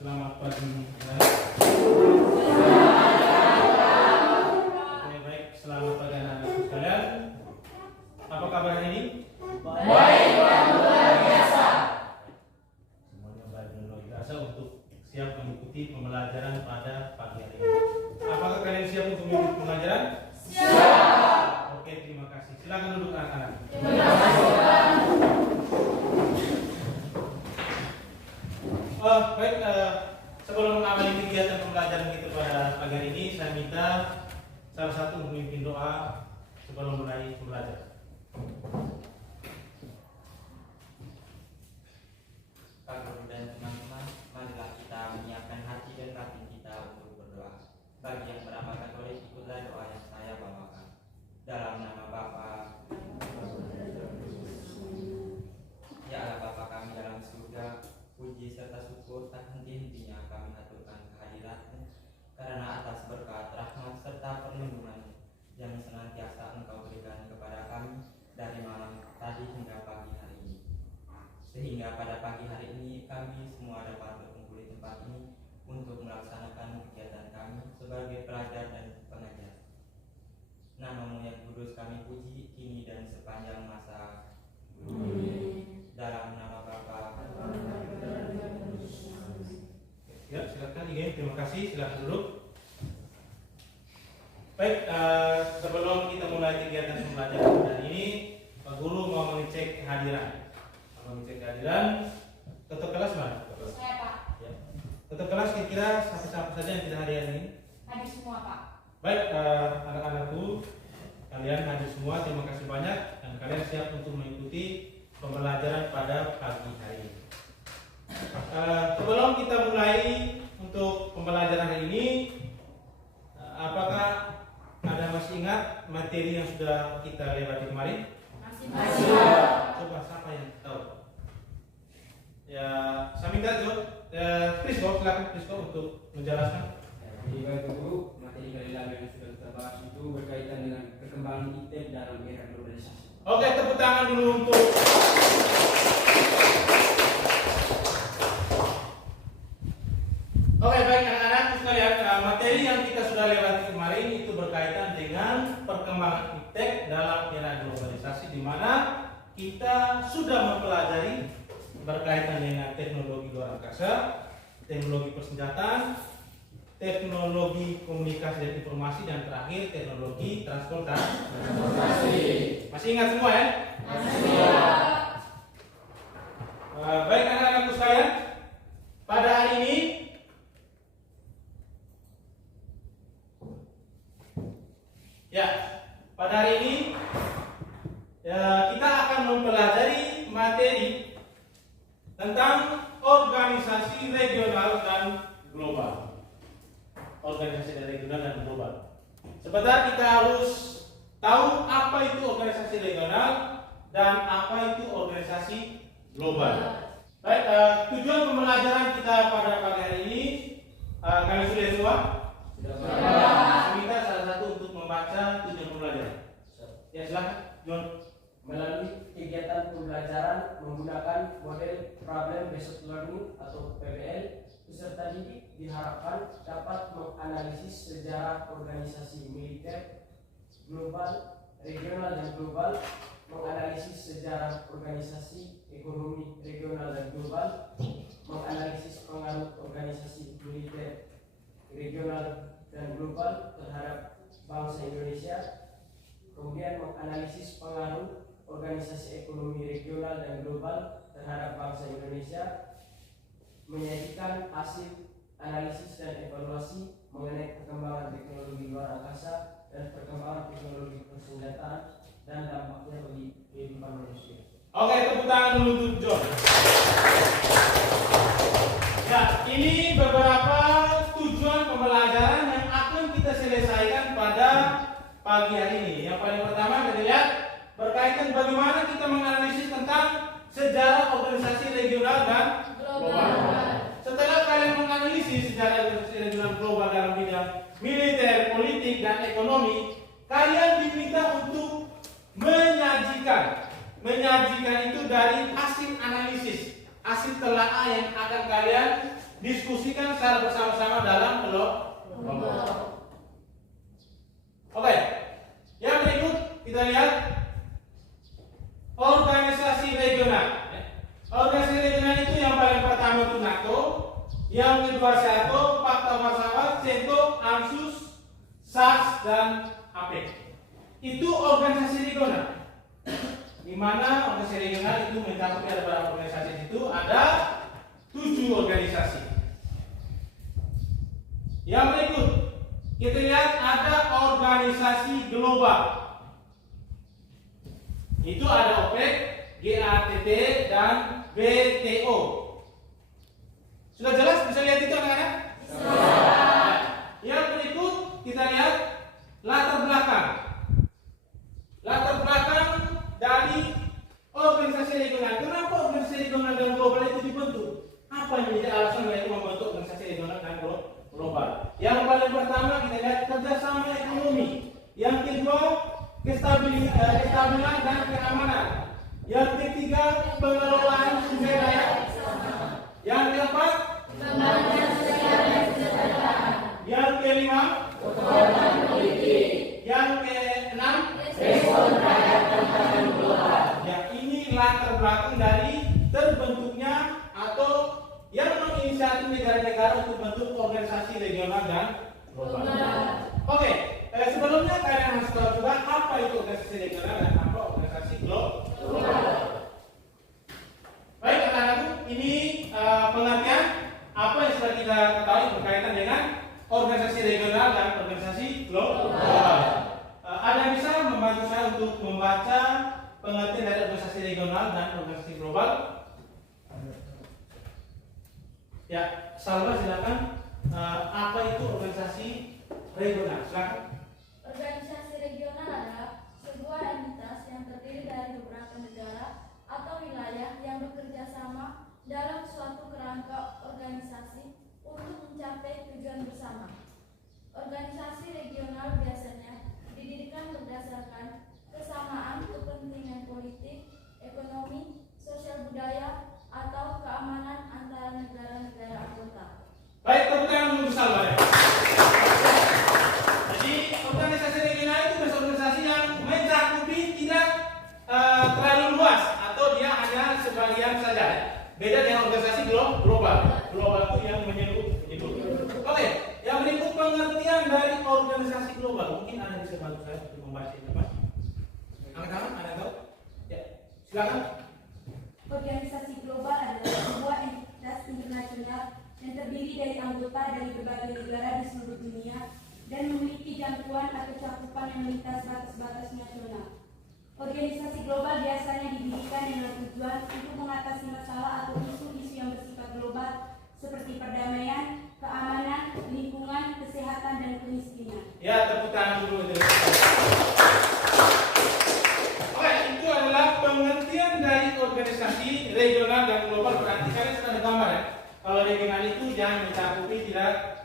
Selamat pagi. Oke, baik. Selamat pagi anak-anakku sekalian. Apa kabar hari ini? Baik dan luar biasa. Semuanya baik dan luar biasa untuk siap mengikuti pembelajaran pada pagi hari ini. Apakah kalian siap untuk mengikuti pembelajaran? Siap. Oke, terima kasih. Silakan duduk anak-anak. Terima kasih, Pak. Baik, sebelum mengawali kegiatan pembelajaran kita pada pagi hari ini, saya minta salah satu memimpin doa sebelum mulai pembelajaran. Pak Guru dan teman-teman, marilah kita menyiapkan hati dan batin kita untuk berdoa. Bagi yang beramal Katolik, ikutlah doa yang saya bawakan. Dalam nama Bapa, ya Allah Bapa kami dalam surga, puji serta syukur tak henti-hentinya kami haturkan kehadirat-Mu, karena atas berkat, rahmat serta perlindungan yang senantiasa Engkau berikan kepada kami dari malam tadi hingga pagi hari ini. Sehingga pada pagi hari ini kami semua dapat berkumpul di tempat ini untuk melaksanakan kegiatan kami sebagai pelajar dan pengajar. Nama-Mu yang kudus kami puji kini dan sepanjang masa. Dalam nama Bapa. Ya, silakan Igen, terima kasih. Silakan duduk. Baik, sebelum kita mulai kegiatan pembelajaran hari ini, Pak Guru mau mengecek kehadiran. Ketua kelas mana? Saya, Pak. Ya. Ketua kelas kira-kira siapa saja yang tidak hadir hari ini? Hadir semua, Pak. Baik, anak-anakku, kalian hadir semua. Terima kasih banyak dan kalian siap untuk mengikuti pembelajaran pada pagi hari ini. Sebelum kita mulai untuk pembelajaran hari ini, apakah ada masih ingat materi yang sudah kita lewati kemarin? Masih. Coba siapa yang tahu? Ya, saya minta Prisco, silakan Prisco untuk menjelaskan. Jadi Bapak Guru, materi kali-kali yang sudah kita bahas itu berkaitan dengan perkembangan ITB dalam era globalisasi. Oke, tepuk tangan dulu untuk Oke, baik anak-anak sekalian, materi yang kita sudah lewati kemarin itu berkaitan dengan perkembangan iptek dalam era globalisasi, di mana kita sudah mempelajari berkaitan dengan teknologi luar angkasa, teknologi persenjataan, teknologi komunikasi dan informasi, dan terakhir teknologi transportasi. Masih ingat semua ya? Baik anak-anakku sekalian, pada hari ini kita akan mempelajari materi tentang organisasi regional dan global. Sebentar kita harus tahu apa itu organisasi regional dan apa itu organisasi global. Baik, tujuan pembelajaran kita pada pagi hari ini, kalian sudah semua? Saya minta salah satu untuk membaca tujuan pembelajaran. Ya, silakan, John. Melalui kegiatan pembelajaran menggunakan model Problem Based Learning atau PBL, peserta didik diharapkan dapat menganalisis sejarah organisasi militer global, regional dan global, menganalisis sejarah organisasi ekonomi regional dan global, menganalisis pengaruh organisasi militer regional dan global terhadap bangsa Indonesia, kemudian menganalisis pengaruh organisasi ekonomi regional dan global terhadap bangsa Indonesia, menyajikan hasil analisis dan evaluasi mengenai perkembangan teknologi luar angkasa dan perkembangan teknologi persenjataan dan dampaknya bagi kehidupan manusia. Oke, tepuk tangan dulu untuk John. Ya, ini beberapa tujuan pembelajaran yang akan kita selesaikan pada pagi hari ini. Yang paling pertama kita lihat berkaitan bagaimana kita menganalisis tentang sejarah organisasi regional dan global. Setelah kalian menganalisis sejarah organisasi regional global dalam bidang militer, politik, dan ekonomi, kalian diminta untuk menyajikan itu dari hasil analisis, hasil telaah yang akan kalian diskusikan secara bersama-sama dalam kelompok. Oke, yang berikut kita lihat organisasi regional. Organisasi regional itu yang paling pertama itu NATO, yang kedua SEATO, Pakta Warsawa, CENTO, AMSUS, SAS, dan APEC. Itu organisasi regional. Di mana organisasi regional itu mencakup ada berapa organisasi itu? Ada 7 organisasi. Yang berikut kita lihat ada organisasi global. Itu ada OPEC, GATT, dan WTO. Sudah jelas? Bisa lihat itu anak-anak? Yang berikut kita lihat latar belakang. Latar belakang dari organisasi regional. Kenapa organisasi regional dan global itu dibentuk? Apa yang menjadi alasan mereka membentuk organisasi regional dan global? Yang paling pertama kita lihat kerjasama ekonomi. Yang kedua kestabilan dan keamanan. Yang ketiga pengelolaan sumber daya. Yang keempat Pembangunan sosial dan kesejahteraan. yang kelima Kekuatan politik. yang keenam. Respon terhadap tantangan global. Ya, ini latar belakang dari terbentuknya atau yang menginisiatif negara-negara untuk bentuk organisasi regional dan global. Oke, sebelumnya kalian harus tahu juga apa itu organisasi regional dan apa organisasi global. Baik, anak-anakku, ini pengertian apa yang sudah kita ketahui berkaitan dengan organisasi regional dan organisasi global. Ada yang bisa membantu saya untuk membaca pengertian dari organisasi regional dan organisasi global? Ya, Salwa silakan. Apa itu organisasi regional? Silakan. Organisasi regional adalah sebuah entitas yang terdiri dari beberapa negara atau wilayah yang bekerja sama dalam suatu kerangka organisasi untuk mencapai tujuan bersama. Organisasi regional biasanya didirikan berdasarkan kesamaan kepentingan politik, ekonomi, sosial budaya, atau keamanan antara negara-negara anggota. Baik, tepuk tangan untuk Salwa ya. Jadi organisasi regional itu organisasi yang mencakupi tidak terlalu luas atau dia hanya sebagian saja. Beda dengan organisasi global. Global itu yang menyeluruh. Oke, yang berikut pengertian dari organisasi global. Mungkin Anda bisa bantu saya untuk membaca ini, Mas. Anak-anak, Anda tahu? Ya, silakan. Organisasi global adalah sebuah entitas internasional yang terdiri dari anggota dari berbagai negara di seluruh dunia dan memiliki jangkauan atau cakupan yang melintas batas-batas nasional. Organisasi global biasanya didirikan dengan tujuan untuk mengatasi masalah atau isu-isu yang bersifat global seperti perdamaian, keamanan, lingkungan, kesehatan, dan kemiskinan. Ya, tepuk tangan dulu. Oke, itu adalah pengertian dari organisasi regional dan global. Berarti kalian sudah ada gambar ya. Kalau regional itu jangan mencakupi tidak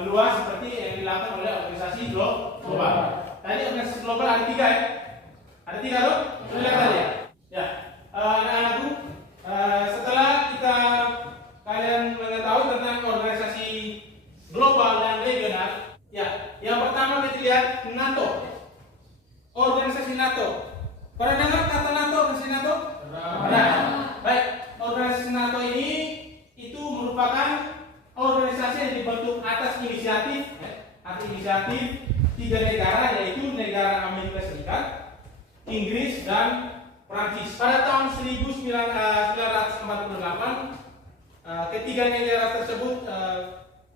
meluas seperti yang dilakukan oleh organisasi global. Tadi organisasi global ada 3 ya. Ada 3 loh. Sudah lihat tadi ya. Ya, anak-anakku, setelah kalian mengetahui tentang organisasi global dan regional, ya, yang pertama kita lihat NATO. Organisasi NATO. Pernah dengar kata NATO, organisasi NATO? Pernah. Baik, organisasi NATO ini itu merupakan organisasi yang dibentuk atas inisiatif 3 negara, yaitu negara Amerika Serikat, Inggris, dan Prancis. Pada tahun 1948, ketiga negara tersebut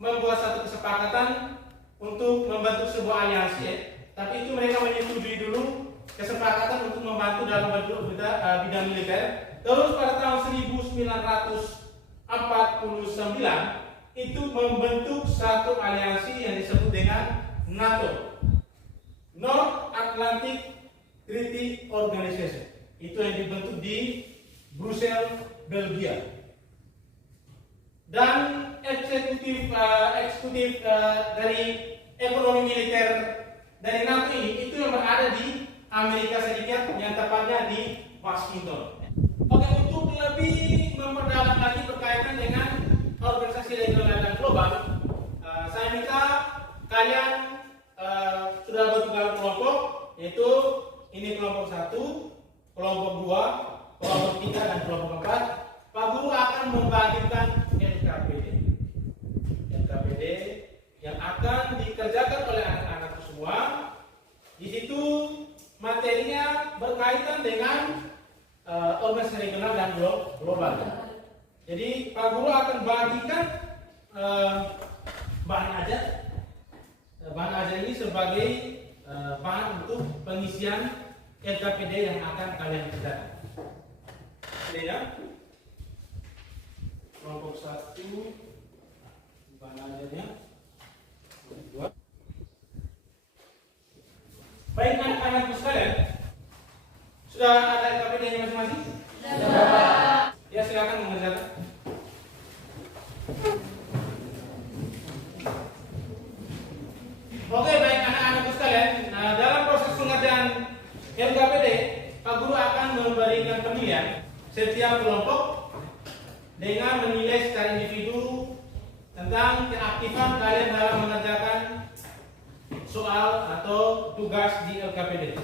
membuat satu kesepakatan untuk membentuk sebuah aliansi. Tapi itu mereka menyetujui dulu kesepakatan untuk membantu dalam bentuk bidang militer. Terus pada tahun 1949 itu membentuk satu aliansi yang disebut dengan NATO, North Atlantic Treaty Organization. Itu yang dibentuk di Brussels, Belgia. Dan eksekutif dari ekonomi militer dari NATO ini itu yang berada di Amerika Serikat, yang tepatnya di Washington. Oke, untuk lebih memperdalam lagi berkaitan dengan membagikan LKPD. LKPD yang akan dikerjakan oleh anak-anak semua. Di situ materinya berkaitan dengan organisasi regional dan global. Jadi Pak Guru akan bagikan bahan ajar ini sebagai bahan untuk pengisian LKPD yang akan kalian kerjakan. Ini ya. Kelompok 1 bahan ajarnya. Baik anak-anakku sekalian, sudah ada LKPD-nya masing-masing? Sudah. Ya silakan mengerjakan. Oke, baik anak-anakku sekalian, dalam proses pengerjaan LKPD, Pak Guru akan memberikan penilaian setiap kelompok dengan menilai secara individu tentang keaktifan kalian dalam mengerjakan soal atau tugas di LKPD.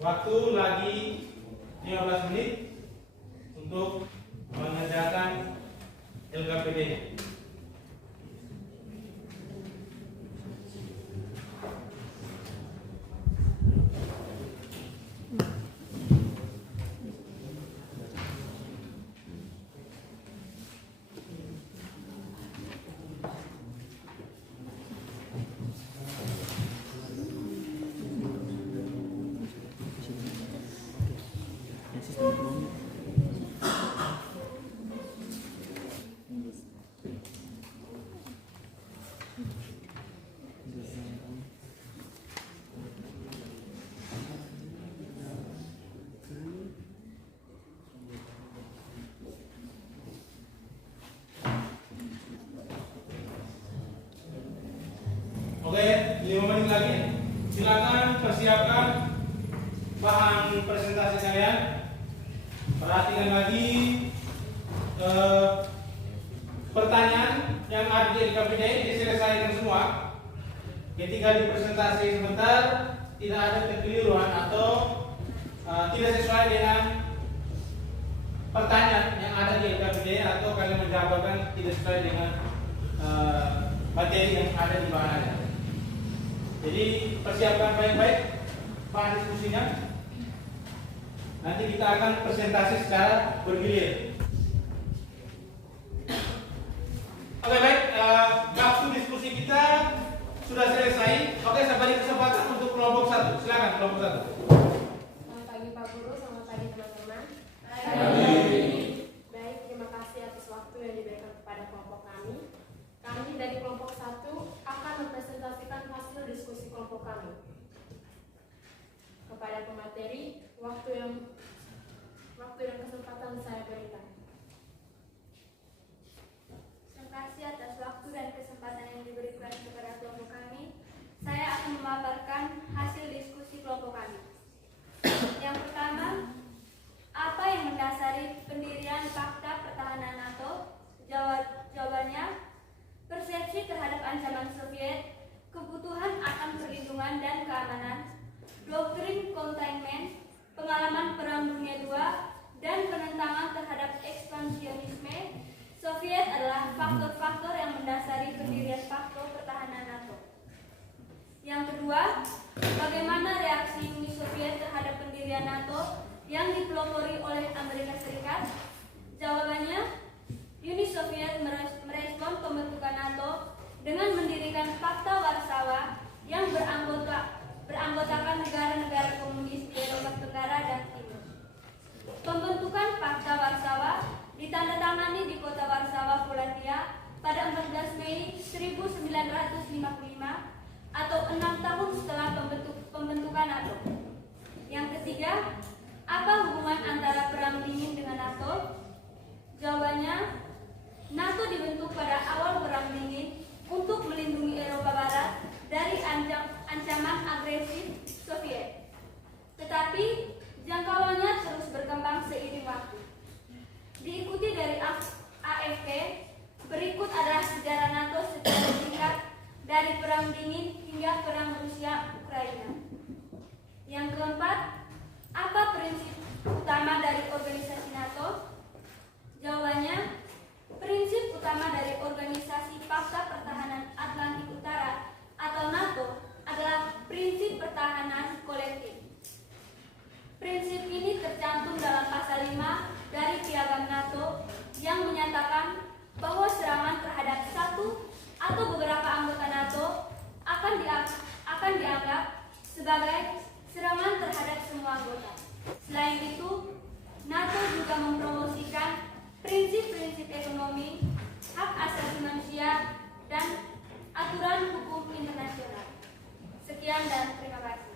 Waktu lagi 15 menit untuk mengerjakan LKPD. Oke, 5 menit lagi. Silakan persiapkan bahan presentasi kalian. Perhatikan lagi pertanyaan yang ada di LKPD diselesaikan semua. Ketika dipresentasi sebentar tidak ada kekeliruan atau tidak sesuai dengan pertanyaan yang ada di LKPD atau kalian menjawabkan tidak sesuai dengan materi yang ada di bahannya. Jadi persiapkan baik-baik bahan diskusinya. Nanti kita akan presentasi secara bergilir. Oke, baik, waktu diskusi kita sudah selesai. Oke, saya beri kesempatan untuk kelompok 1. Silakan kelompok 1. Selamat pagi Pak Guru, selamat pagi teman-teman. Baik, terima kasih atas waktu yang diberikan kepada kelompok kami. Kami dari kelompok 1 akan mempresentasikan hasil diskusi kelompok kami. Kepada pemateri, waktu dan kesempatan saya berikan. Terima kasih atas waktu dan kesempatan yang diberikan kepada kelompok kami. Saya akan memaparkan hasil diskusi kelompok kami. Yang pertama, apa yang mendasari pendirian Fakta Pertahanan NATO? Jawabannya, persepsi terhadap ancaman Soviet, kebutuhan akan perlindungan dan keamanan, doktrin containment, pengalaman Perang Dunia II, dan penentangan terhadap kedua, bagaimana reaksi Uni Soviet terhadap pendirian NATO yang dipelopori oleh Amerika Serikat? Jawabannya, Uni Soviet merespon pembentukan NATO dengan mendirikan Pakta Warsawa yang beranggotakan negara-negara komunis di Eropa Tenggara dan Timur. Pembentukan Pakta Warsawa ditandatangani di kota Warsawa, Polandia pada 14 Mei 1955 atau 6 tahun setelah pembentukan NATO. Yang ketiga, apa hubungan antara Perang Dingin dengan NATO? Jawabannya, NATO dibentuk pada awal Perang Dingin untuk melindungi Eropa Barat dari ancaman agresif Soviet. Tetapi jangkauannya terus berkembang seiring waktu. Diikuti dari AFP, berikut adalah sejarah NATO secara singkat dari Perang Dingin hingga Perang Rusia-Ukraina. Yang keempat, apa prinsip utama dari organisasi NATO? Jawabannya, prinsip utama dari organisasi Pakta Pertahanan Atlantik Utara atau NATO adalah prinsip pertahanan kolektif. Prinsip ini tercantum dalam pasal 5 dari Piagam NATO yang menyatakan bahwa serangan terhadap satu atau beberapa anggota NATO akan dianggap sebagai serangan terhadap semua anggota. Selain itu, NATO juga mempromosikan prinsip-prinsip ekonomi, hak asasi manusia, dan aturan hukum internasional. Sekian dan terima kasih.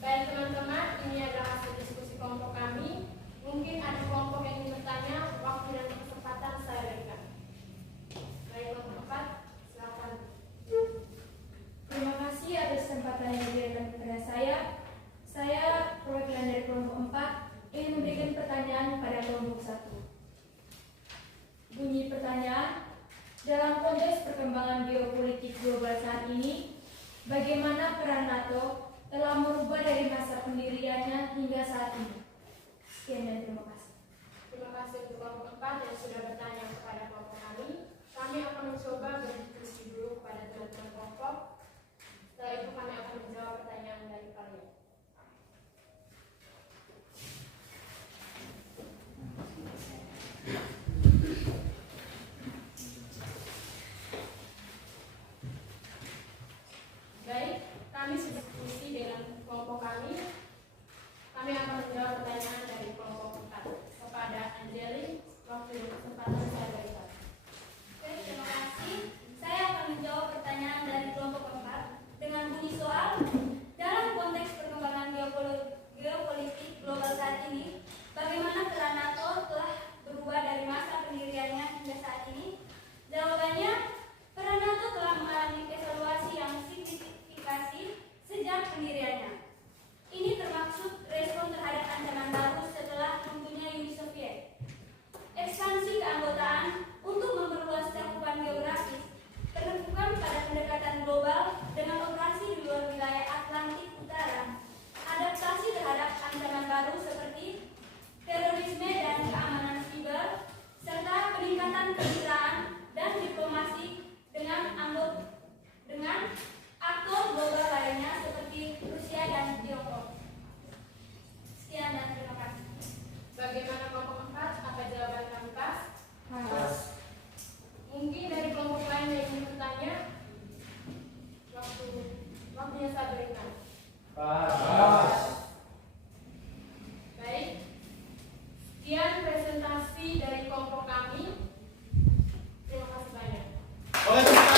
Baik teman-teman, ini adalah hasil diskusi kelompok kami. Mungkin ada kelompok yang ingin bertanya, waktu dan kesempatan saya berikan. Baik kelompok 4, silakan. Terima kasih atas kesempatan yang diberikan kepada saya. Saya perwakilan dari kelompok 4 ingin memberikan pertanyaan kepada kelompok 1. Bunyi pertanyaan, dalam konteks perkembangan geopolitik global saat ini, bagaimana peran NATO telah merubah dari masa pendiriannya hingga saat ini? Sekian dan terima kasih. Terima kasih untuk kelompok 4 yang sudah bertanya kepada kelompok kami. Kami akan mencoba berdiskusi dulu kepada teman-teman kelompok. Setelah itu kami akan menjawab pertanyaan dari kalian. Baik, kami sudah diskusi dengan kelompok kami. Kami akan menjawab pertanyaan dari kelompok 4 kepada Anjeli. Waktu dan kesempatan saya berikan. Oke, terima kasih. Saya akan menjawab pertanyaan dari kelompok 4 dengan bunyi soal. Dalam konteks perkembangan geopolitik global saat ini, bagaimana peran NATO telah berubah dari masa pendiriannya hingga saat ini? Jawabannya, peran NATO telah mengalami evaluasi yang signifikasi sejak pendiriannya. Ini termaksud respon terhadap ancaman baru setelah runtuhnya Uni Soviet. Ekspansi keanggotaan untuk memperluas cakupan geografis terbuka pada pendekatan global dengan operasi di luar wilayah Atlantik Utara. Adaptasi terhadap ancaman baru seperti terorisme dan keamanan siber, serta peningkatan kemitraan dan diplomasi dengan aktor global lainnya seperti Rusia dan Tiongkok. Sekian dan terima kasih. Bagaimana kelompok 4? Apa jawaban kami pas? Pas. Mungkin dari kelompok lain yang ingin bertanya, waktunya saya berikan. Pas. Baik. Sekian presentasi dari kelompok kami. Terima kasih banyak. Oleh sebab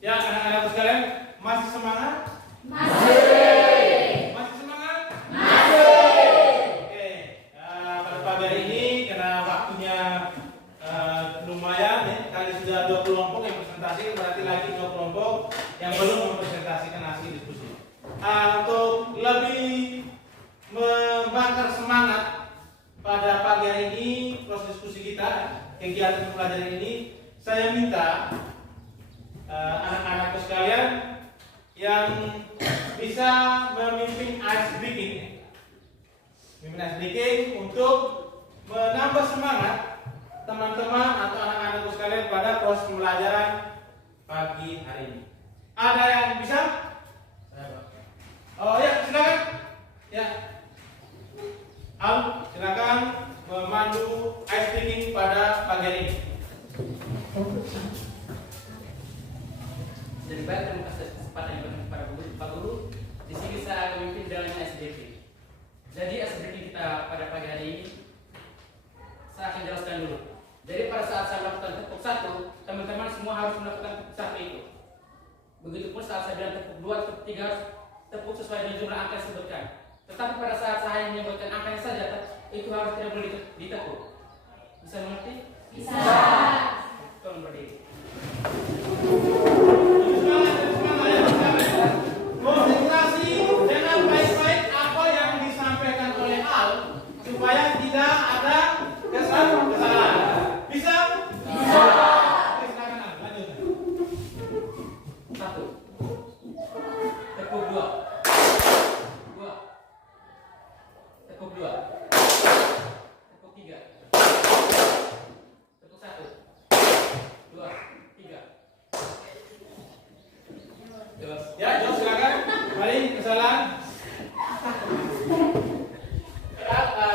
ya, anak-anak sekalian, masih semangat? Masih semangat? Oke, pada pagi hari ini karena waktunya lumayan ya, kali sudah 2 kelompok yang presentasi, berarti lagi 2 kelompok yang belum mempresentasikan hasil diskusi. Untuk lebih membakar semangat pada pagi hari ini proses diskusi kita, kegiatan pembelajaran ini, saya minta anak-anakku sekalian yang bisa memimpin ice breaking. pimpinan sedikit untuk menambah semangat teman-teman atau anak-anakku sekalian pada proses pembelajaran pagi hari ini. Ada yang bisa? Oh ya, silakan. Ya, Al, silakan memandu ice breaking pada pagi hari ini. Jadi baik, terima kasih atas kesempatan yang diberikan kepada Pak Guru. Di sini saya akan memimpin dalam SDP. Jadi SDP kita pada pagi hari ini saya akan jelaskan dulu. Jadi pada saat saya melakukan tepuk 1, teman-teman semua harus melakukan tepuk 1 itu. Begitupun saat saya bilang tepuk 2, tepuk 3 harus tepuk sesuai dengan jumlah angka yang disebutkan. Tetapi pada saat saya menyebutkan angkanya saja, itu harus tidak boleh ditekuk. Bisa mengerti? Bisa. Tolong berdiri. Konsentrasi dengan baik-baik apa yang disampaikan oleh Al supaya tidak ada kesalahan. Bisa? Bisa. Oke, silakan Al, lanjut. 1. Tepuk 2. 2. Tepuk 2. Tepuk 3. Tepuk 1. 2, 3. Ya, Jos, silakan. Mari kesalahan.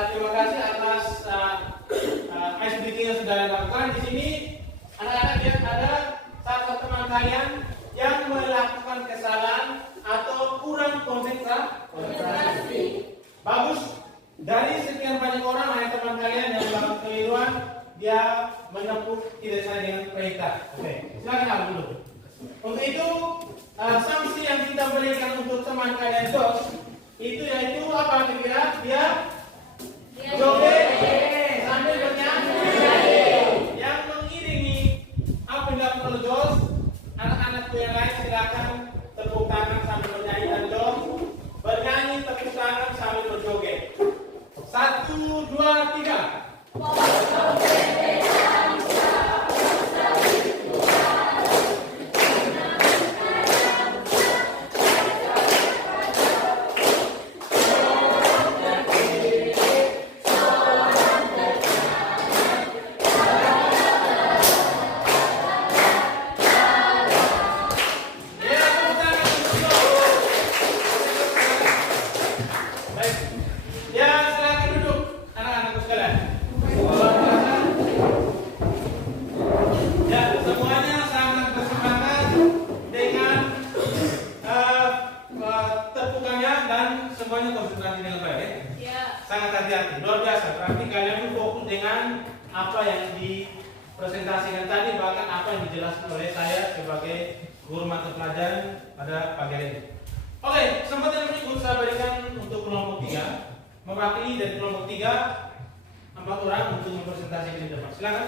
Terima kasih atas ice breaking yang sudah dilakukan. Di sini anak-anak lihat ada satu teman kalian yang melakukan kesalahan atau kurang konsentrasi. Bagus. Dari sekian banyak orang, hanya teman kalian yang melakukan keliruan, dia menempuh tidak sesuai dengan perintah. Oke, silakan Al dulu. Untuk itu, sanksi yang kita berikan untuk teman kalian Jos itu yaitu apa kira-kira? Dia joget sambil bernyanyi. Yang mengiringi apa yang dilakukan oleh Jos, anak-anakku yang lain silakan tepuk tangan sambil bernyanyi dan Jos bernyanyi tepuk tangan sambil berjoget. 1, 2, 3. Baik. Ya, silakan duduk anak-anakku sekalian. Ya, semuanya sangat bersemangat dengan tepukannya dan semuanya konsentrasi dengan baik ya. Ya. Sangat hati-hati, luar biasa. Berarti kalian pun fokus dengan apa yang dipresentasikan tadi, bahkan apa yang dijelaskan oleh saya sebagai guru mata pelajaran pada pagi hari ini. Oke, kesempatan berikut saya berikan untuk kelompok 3. Mewakili dari kelompok 3 4 orang untuk mempresentasikan di depan. Silakan.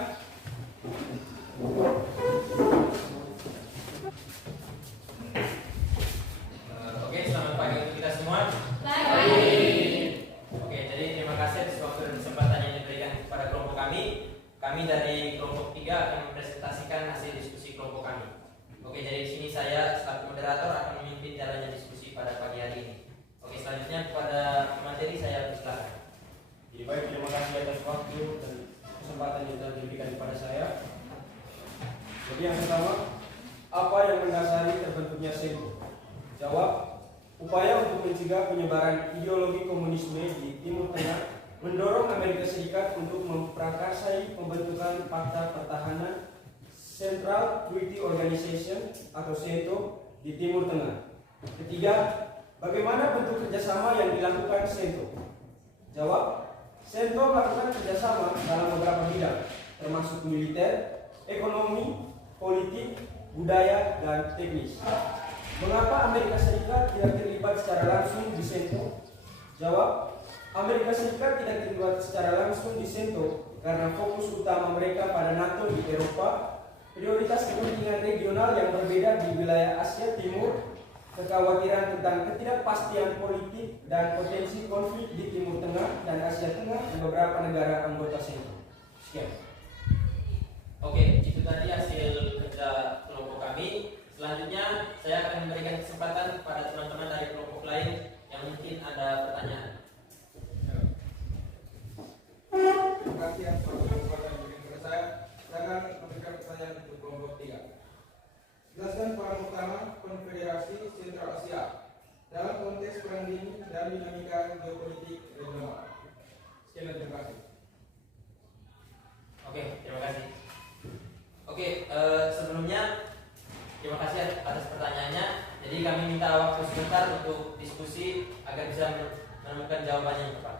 Oke, selamat pagi untuk kita semua. Oke, jadi terima kasih atas waktu dan kesempatan yang diberikan kepada kelompok kami. Kami dari kelompok 3 akan mempresentasikan hasil diskusi kelompok kami. Oke, jadi di sini saya selaku moderator akan memimpin jalannya diskusi pada pagi hari ini. Oke, selanjutnya kepada materi saya persilakan. Jadi baik, terima kasih atas waktu dan kesempatan yang telah diberikan kepada saya. Jadi yang pertama, apa yang mendasari terbentuknya SENTO? Jawab, upaya untuk mencegah penyebaran ideologi komunisme di Timur Tengah mendorong Amerika Serikat untuk memprakarsai pembentukan Fakta Pertahanan Central Treaty Organization atau SENTO di Timur Tengah. Ketiga, bagaimana bentuk kerjasama yang dilakukan SENTO? Jawab, SENTO melakukan kerjasama dalam beberapa bidang, termasuk militer, ekonomi, politik, budaya, dan teknis. Mengapa Amerika Serikat tidak terlibat secara langsung di SENTO? Jawab, Amerika Serikat tidak terlibat secara langsung di SENTO karena fokus utama mereka pada NATO di Eropa, prioritas kepentingan regional yang berbeda di wilayah Asia Timur, kekhawatiran tentang ketidakpastian politik dan potensi konflik di Timur Tengah dan Asia Tengah di beberapa negara anggota SENTO. Sekian. Oke, itu tadi hasil kerja kelompok kami. Selanjutnya saya akan memberikan kesempatan kepada teman-teman dari kelompok lain yang mungkin ada pertanyaan. Menjelaskan peran utama Konfederasi Sentral Asia dalam konteks perang dingin dan dinamika geopolitik regional. Sekian dan terima kasih. Oke, terima kasih. Oke, sebelumnya terima kasih atas pertanyaannya. Jadi kami minta waktu sebentar untuk diskusi agar bisa menemukan jawabannya yang tepat.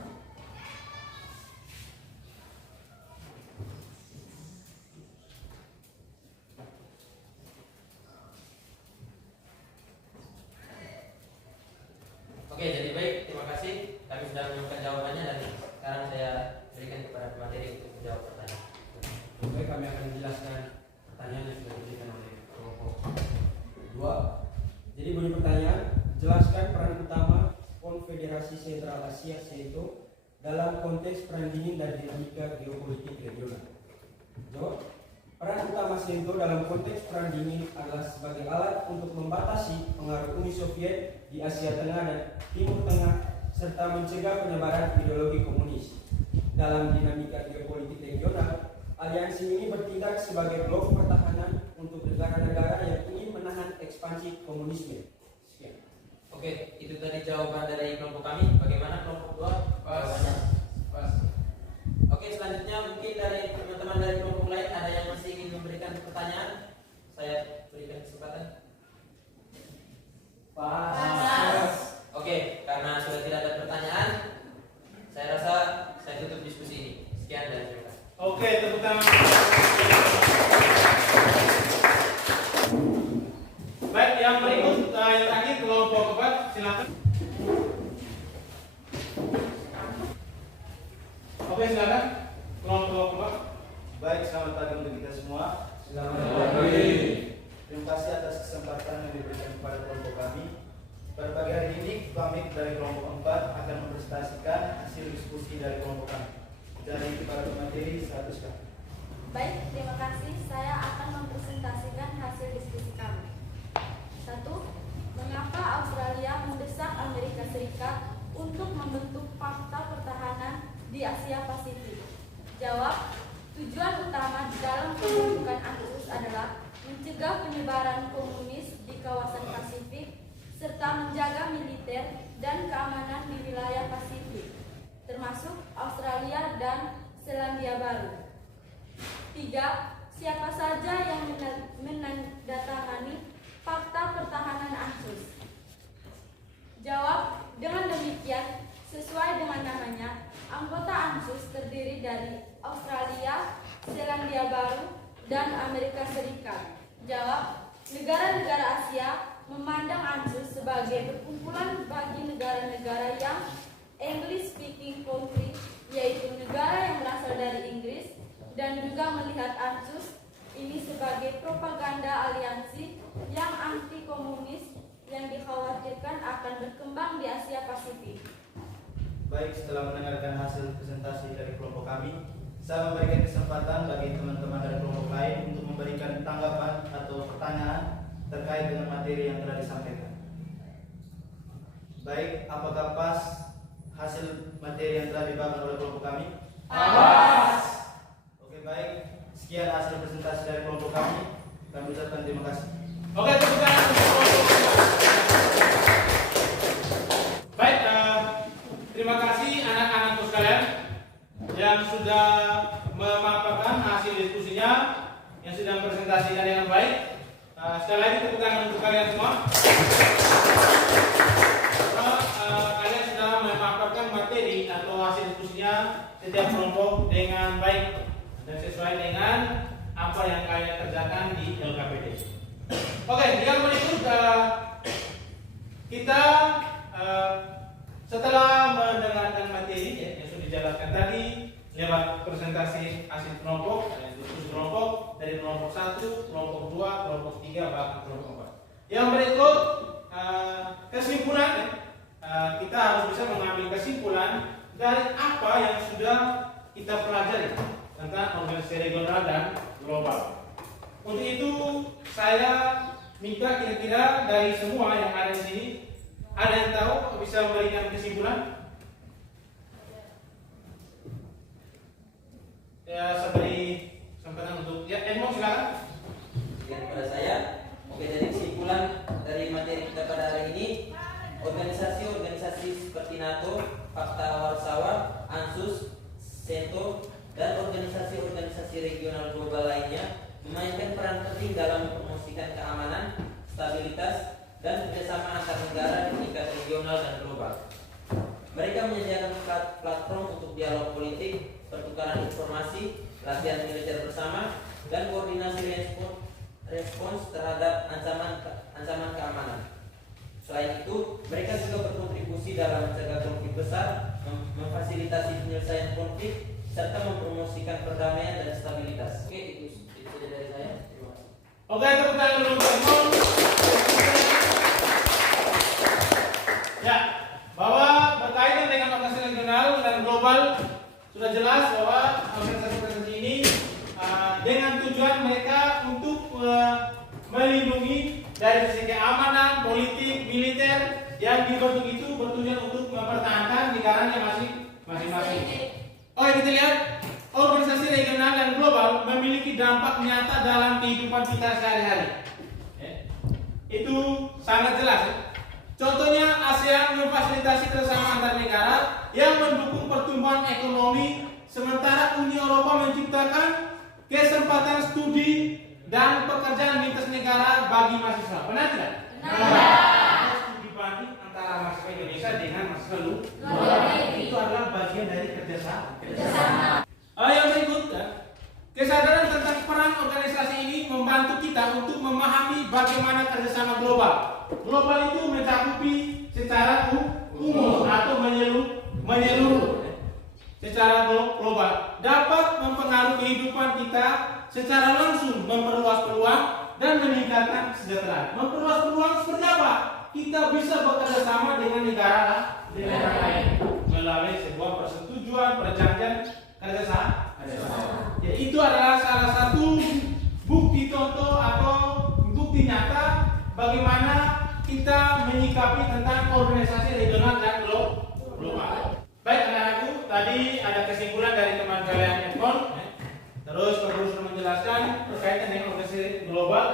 Oke, jadi baik, terima kasih. Kami sudah menemukan jawabannya dan sekarang saya berikan kepada pemateri untuk menjawab pertanyaan. Baik, kami akan menjelaskan pertanyaan yang sudah diberikan oleh kelompok 2. Jadi bunyi pertanyaan, jelaskan peran utama Konfederasi Sentral Asia SEATO dalam konteks perang dingin dan dinamika geopolitik regional. Jawab, peran utama SEATO dalam konteks perang dingin adalah sebagai alat untuk membatasi pengaruh Uni Soviet di Asia Tengah dan Timur Tengah serta mencegah penyebaran ideologi komunis. Dalam dinamika geopolitik regional, aliansi ini bertindak sebagai blok pertahanan untuk negara-negara yang ingin menahan ekspansi komunisme. Sekian. Oke, itu tadi jawaban dari kelompok kami. Bagaimana kelompok 2? Jawabannya. Pas. Oke, selanjutnya mungkin dari teman-teman dari kelompok lain ada yang masih ingin memberikan pertanyaan. Saya berikan kesempatan. Pas. Oke, karena sudah tidak ada pertanyaan, saya rasa saya tutup diskusi ini. Sekian dan terima kasih. Oke, tepuk tangan. Baik, yang berikut yang terakhir kelompok 4, silakan. Oke, silakan. Kelompok 4. Baik, selamat pagi untuk kita semua. Selamat pagi. Terima kasih atas kesempatan yang diberikan kepada kelompok kami. Pada pagi hari ini, kami dari kelompok 4 akan mempresentasikan hasil diskusi dari kelompok kami. Jadi kepada pemateri 100 kami. Baik, terima kasih. Saya akan mempresentasikan hasil diskusi kami. 1. Mengapa Australia mendesak Amerika Serikat untuk membentuk fakta pertahanan di Asia Pasifik? Jawab, tujuan utama dalam pembentukan AUKUS adalah mencegah penyebaran komunis di kawasan Pasifik serta menjaga militer dan keamanan di wilayah Pasifik, termasuk Australia dan Selandia Baru. 3. Siapa saja yang menandatangani fakta pertahanan AUKUS? Jawab, dengan demikian, sesuai dengan namanya, anggota AUKUS terdiri dari Australia, Selandia Baru, dan Amerika Serikat. Jawab, negara-negara Asia memandang AUKUS sebagai perkumpulan bagi negara-negara yang English speaking country, yaitu negara yang berasal dari Inggris, dan juga melihat AUKUS ini sebagai propaganda aliansi yang anti komunis yang dikhawatirkan akan berkembang di Asia Pasifik. Baik, setelah mendengarkan hasil presentasi dari kelompok kami, saya memberikan kesempatan bagi teman-teman dari kelompok lain untuk memberikan tanggapan atau pertanyaan terkait dengan materi yang telah disampaikan. Baik, apakah pas hasil materi yang telah dibagikan oleh kelompok kami? Pas. Oke, baik. Sekian hasil presentasi dari kelompok kami. Kami ucapkan terima kasih. Oke, tepuk tangan untuk kelompok 4. Baik, terima kasih anak-anakku sekalian yang sudah memaparkan hasil diskusinya, yang sudah presentasikan dengan baik. Sekali lagi tepuk tangan untuk kalian semua. Kalian sudah memaparkan materi atau hasil diskusinya setiap kelompok dengan baik dan sesuai dengan apa yang kalian kerjakan di LKPD. Oke, yang berikut kita setelah mendengarkan materi yang sudah dijelaskan tadi lewat presentasi hasil kelompok, diskusi kelompok dari kelompok 1, kelompok 2, kelompok 3, bahkan kelompok 4. Yang berikut kesimpulan, kita harus bisa mengambil kesimpulan dari apa yang sudah kita pelajari tentang organisasi regional dan global. Untuk itu saya minta kira-kira dari semua yang ada di sini, ada yang tahu bisa memberikan kesimpulan? Ya, saya beri kesempatan untuk Edmond, silakan. Kepada saya, oke, jadi ANSUS, SETO, dan organisasi-organisasi regional global lainnya memainkan peran penting dalam mempromosikan keamanan, stabilitas, dan kerjasama antar negara di tingkat regional dan global. Mereka menyediakan platform untuk dialog politik, pertukaran informasi, latihan militer bersama, dan koordinasi respons terhadap ancaman keamanan. Selain itu, mereka juga berkontribusi dalam mencegah konflik besar, memfasilitasi penyelesaian konflik, serta mempromosikan perdamaian dan stabilitas. Oke, itu saja dari saya. Terima kasih. Oke, tepuk tangan dulu Pak Imon. Ya, bahwa berkaitan dengan organisasi regional dan global sudah jelas bahwa organisasi ini dengan tujuan mereka untuk melindungi dari sisi keamanan, politik, militer yang dibentuk itu bertujuan untuk mempertahankan negaranya masing-masing. Oh, kita lihat organisasi regional dan global memiliki dampak nyata dalam kehidupan kita sehari-hari. Itu sangat jelas. Contohnya ASEAN memfasilitasi kerjasama antar negara yang mendukung pertumbuhan ekonomi, sementara Uni Eropa menciptakan kesempatan studi dan pekerjaan lintas negara bagi mahasiswa. Benar tidak? Benar. Studi banding antara mahasiswa Indonesia dengan mahasiswa luar negeri itu adalah bagian dari kerjasama. Yang berikutnya, kesadaran tentang peran organisasi ini membantu kita untuk memahami bagaimana kerjasama global. Global itu mencakupi secara umum atau menyeluruh secara global, dapat mempengaruhi kehidupan kita secara langsung, memperluas peluang dan meningkatkan kesejahteraan. Memperluas peluang seperti apa? Kita bisa bekerja sama dengan negara lain melalui sebuah persetujuan, perjanjian kerjasama. Ya, itu adalah salah satu bukti contoh atau bukti nyata bagaimana kita menyikapi tentang organisasi regional dan global. Baik anak-anakku, tadi ada kesimpulan dari teman kalian Edmond. Terus Pak Guru sudah menjelaskan berkaitan dengan organisasi global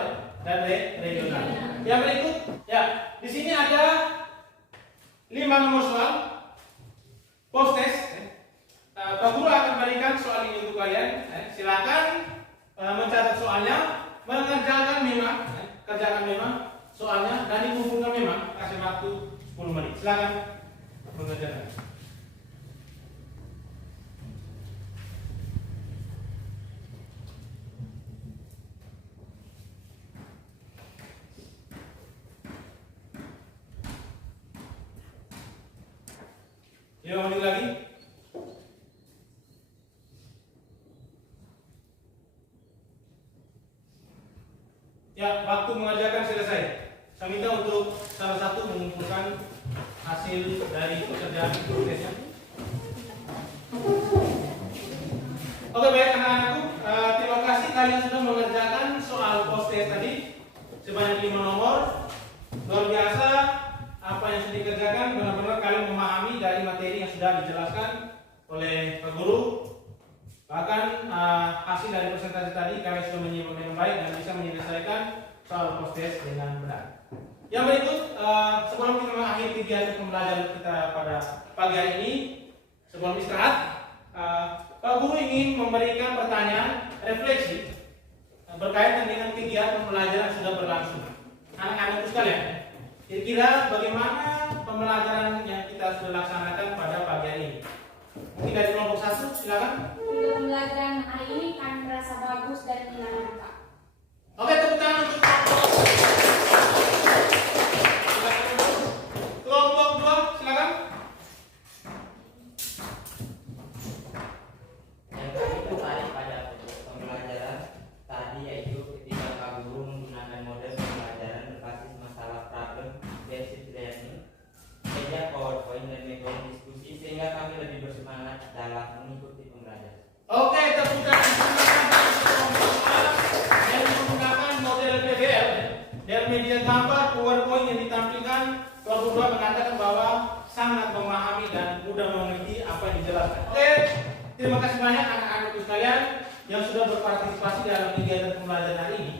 dan regional. Yang berikut, ya di sini ada 5 nomor soal post test. Pak Guru akan berikan soal ini untuk kalian. Silakan mencatat soalnya, kerjakan memang soalnya dan dikumpulkan memang. Kasih waktu 10 menit. Silakan mengerjakan. Ya, menit lagi. Ya, waktu mengerjakan selesai. Saya minta untuk salah satu mengumpulkan hasil dari pekerjaan prosesnya. Oke, baik anak-anakku, terima kasih kalian sudah mengerjakan soal post test tadi sebanyak 5 nomor. Luar biasa apa yang sudah dikerjakan, benar-benar kalian memahami dari materi yang sudah dijelaskan oleh Pak Guru. Bahkan hasil dari presentasi tadi kalian sudah menyiapkan dengan baik dan bisa menyelesaikan soal post test dengan benar. Yang berikut, sebelum kita mengakhiri kegiatan pembelajaran kita pada pagi hari ini, sebelum istirahat, Pak Guru ingin memberikan pertanyaan refleksi berkaitan dengan kegiatan pembelajaran yang sudah berlangsung. Anak-anak sekalian, kira-kira bagaimana pembelajaran yang kita sudah laksanakan pada pagi hari ini? Mungkin dari kelompok 1, silakan. Untuk pembelajaran hari ini kami merasa bagus dan menyenangkan. Oke, tepuk tangan untuk kelompok 2, silakan. Yang kami tertarik pada pembelajaran tadi yaitu ketika Pak Guru menggunakan model pembelajaran berbasis masalah problem based learning, media PowerPoint dan metode diskusi sehingga kami lebih bersemangat dalam mengikuti pembelajaran. Oke, tepuk tangan yang menggunakan model PBL dan media gambar PowerPoint yang ditampilkan. Kelompok 2 mengatakan bahwa sangat memahami dan mudah mengerti apa yang dijelaskan. Oke, terima kasih banyak anak-anak sekalian yang sudah berpartisipasi dalam kegiatan pembelajaran hari ini.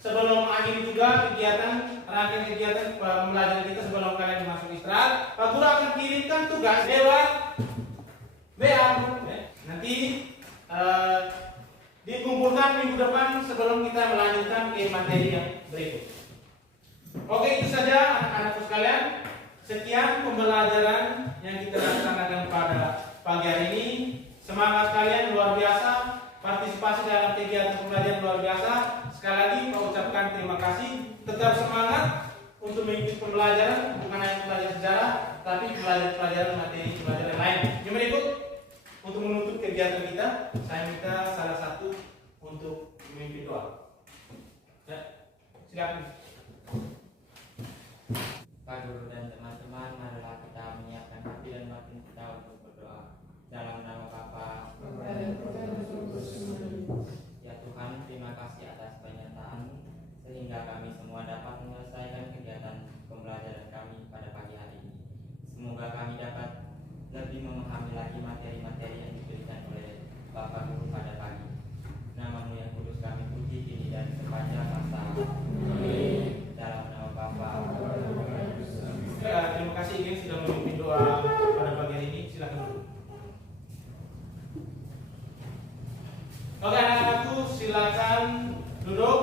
Sebelum mengakhiri juga kegiatan rangkaian kegiatan pembelajaran kita sebelum kalian masuk istirahat. Pak Guru akan kirimkan tugas lewat WA. Nanti dikumpulkan minggu depan sebelum kita melanjutkan ke materi yang berikut. Oke, itu saja anak-anakku sekalian. Sekian pembelajaran yang kita laksanakan pada pagi hari ini. Semangat kalian luar biasa, partisipasi dalam kegiatan pembelajaran luar biasa. Sekali lagi saya ucapkan terima kasih. Tetap semangat untuk mengikuti pembelajaran, bukan hanya pelajaran sejarah, tapi pelajaran materi pelajaran lain. Yang berikut, untuk menutup kegiatan kita, saya minta salah satu untuk memimpin doa. Ya, silakan. Pak Guru dan teman-teman, marilah kita menyiapkan hati dan batin kita untuk berdoa. Dalam nama Bapa. Ya Tuhan, terima kasih atas penyertaan-Mu sehingga kami semua dapat menyelesaikan kegiatan pembelajaran kami pada pagi hari ini. Semoga kami dapat lebih memahami lagi materi-materi yang diberikan oleh Bapak Guru pada pagi. Nama-Mu yang kudus kami puji kini dan sepanjang masa. Amin. Dalam nama Bapa. Ya, terima kasih Igeng sudah memimpin doa pada pagi hari ini. Silakan dulu. Oke, anak-anakku silakan duduk.